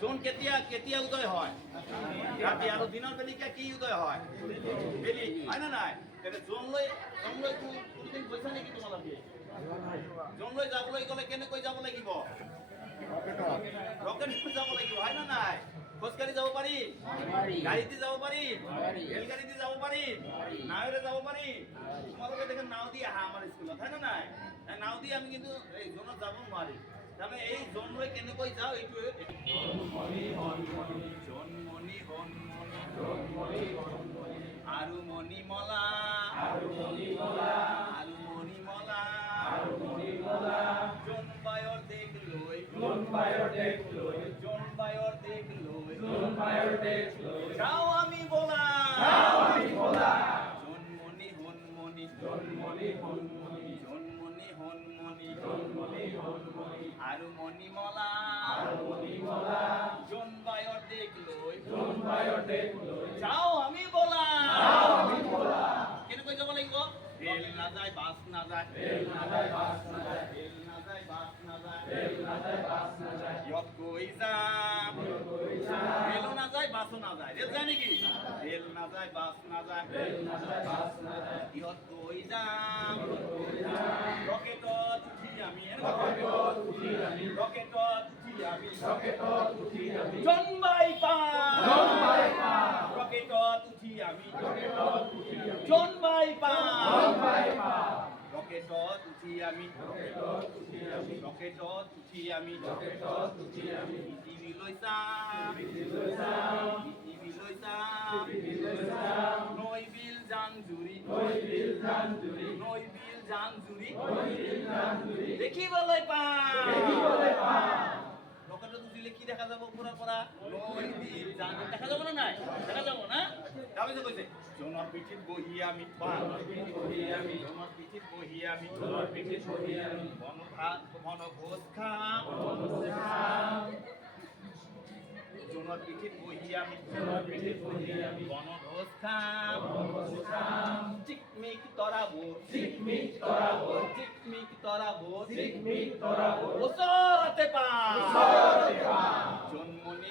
জোন কেতিয়া কেতিয়া উদয় হয় ৰাতি আৰু দিনৰ বেলিকা কি উদয় হয় বেলি হয় না নাই জোন লৈ কোনদিন গৈছা নেকি তোমালোকে জোন লৈ যাবলৈ গ'লে কেনেকৈ যাব লাগিব ৰকেট যাব লাগিব হয় না নাই খোজকাঢ়ি যাব পাৰি গাড়ীতে যাব পাৰি ৰেলগাড়ীতে যাব পাৰি নাৱেৰে যাব পাৰি তোমালোকে দেখোন নাও দি আহা আমাৰ স্কুলত হয় না নাই নাও দি আমি কিন্তু এই জোনত যাব নোৱাৰি তাৰমানে এই জোন লৈ কেনেকৈ যাওঁ এইটোৱে জোনমণি হনমণি আৰু মণিমলা জোনবায়ৰ দেখ লৈ যাওঁ আমি বলা জোনমণি হনমণি আৰু মণিমলা জোনবায়ৰ দেখ লৈ যাওঁ আমি বলা কেনেকৈ যাব লাগিব ৰেল নাযায় বাছ নাযায় ইয়ত গৈ যাম ৰেলো নাযায় বাছো নাযায় ৰেল যায় নেকি ৰেল নাযায় বাছ নাযায় ইয়ত গৈ যাম ৰকেটত উঠি আমি জোনবাই পাম ৰকেটত উঠি আমি জোনবাই পাম ৰকেটত উঠি আমি পৃথিৱীলৈ চাম নৈ বিল জান জুৰি দেখিবলৈ পাম ৰকেটত উঠিলে কি দেখা যাব ওপৰৰ পৰা নৈ বিল জান দেখা যাব না নাই দেখা যাব না তাৰপিছত কৈছে জোনৰ পিঠিত বহি আমি বনভোজ খাম জোনৰ পিঠিত বহি আমি বনভোজ খাম চিকমিক তৰাবো ওচৰতে পাম জোনমণি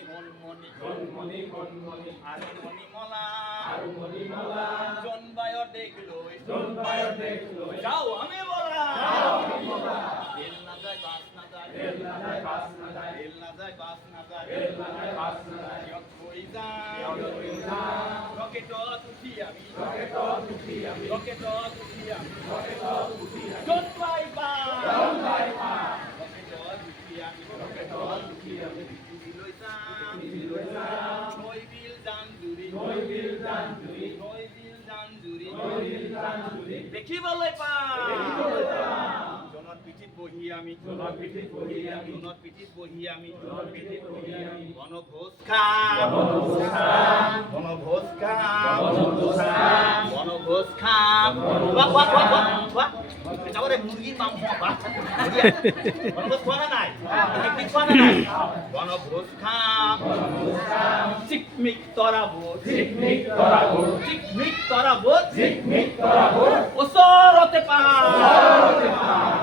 হনমণি আৰু মণিমলা জোনবায়ৰ দেখ লৈ যাওঁ আমি বলা ৰেল নাযায় বাছ নাযায় ইয়ত গৈ যাম ৰকেটত উঠি আমি জোনবাই পাম ৰকেটত উঠি আমি পৃথিৱীলৈ যাম নৈ বিল জান জুৰি দেখিবলৈ পাম জোনৰ পিঠিত বহি আমি বনভোজ খাম একেবাৰে মুৰ্গী মাংস বনভোজ খোৱা নাই বনভোজ খাম চিকমিক তৰাবোত ওচৰতে পাম